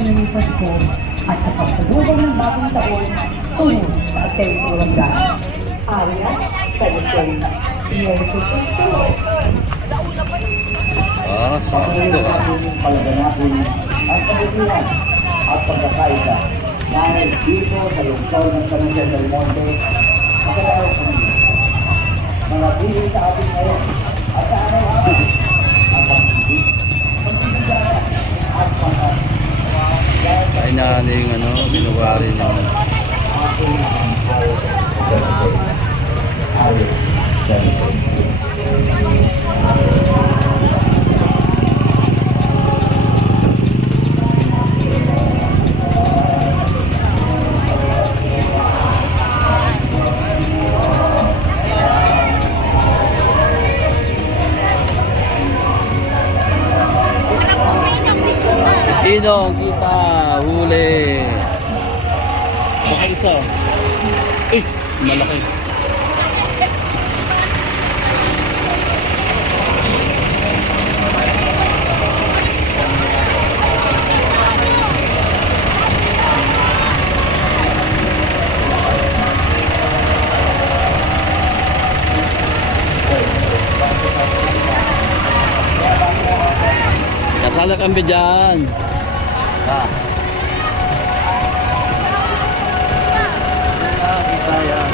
ngayong Pasko at sa pagsalubong ng bagong taon, tunay sa Atenso Barangay. Arya, Salison, Merry Christmas to all. Patuloy na ating palaganapin ang kabutihan at pagkakaisa dahil dito sa lungsod ng San Jose del Monte, makalaw kami. Manatili sa ating ngayon at sa araw-araw ang pag-ibig, pag-ibigay at pag-ibig. Ay na yung binuwari niya. Sino ang kita? Huli. Baka isa. Eh, malaki. Kasala kami dyan. Kita yan.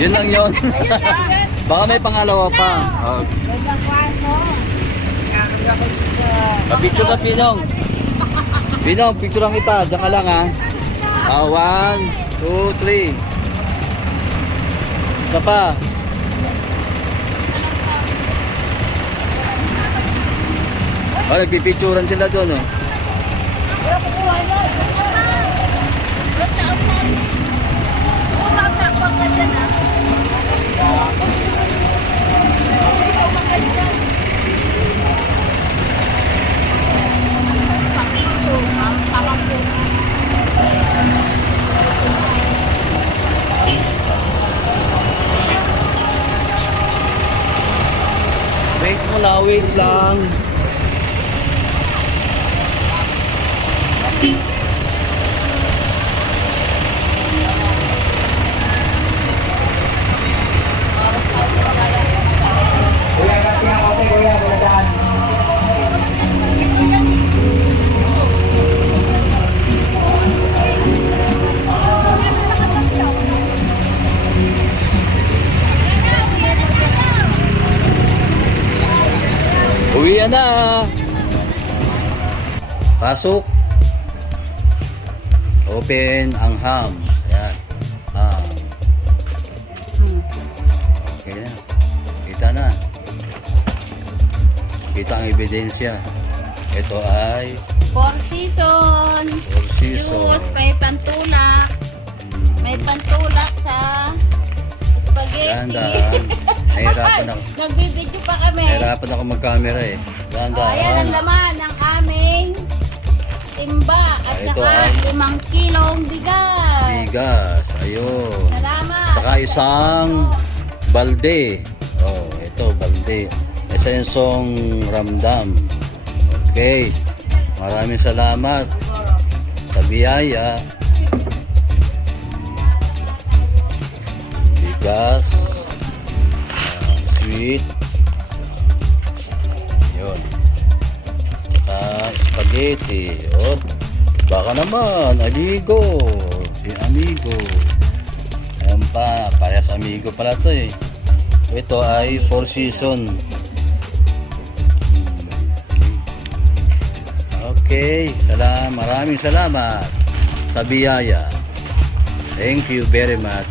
Yun lang yun. Baka may pangalawa pa. Picture ka, Pinong. Pinong, picture lang kita. Diyan ka lang, ha. 1, 2, 3. Isa pa. Nagpipicturan sila doon, oh. Wait lang. Kuya, kasi ang kote, kuya, buladan. Uwi na. Pasok. Open ang ham. Ayan. Ham. Okay na. Kita na. Kita ang ebidensya. Ito ay Four season. Juice, may pantulak. May pantulak sa spaghetti. Dahan-dahan. Nahirapan ako. Nagbibidyo pa kami. Nahirapan ako mag-camera eh. Dahan-dahan. Ayan ang laman ng aming timba at Ito saka ay 5 kilong bigas. bigas. Ayun. Salamat. Saka isang balde. Oh, ito balde. Esensong ramdam. Okay. Maraming salamat sa biyaya. Bigas. Sweet. Yun. Spaghetti. Oh, baka naman. Amigo. Si amigo. Ayan pa. Parehas amigo pala to eh. Ito ay 4 season. Okay. Maraming salamat sa biyaya. Thank you very much.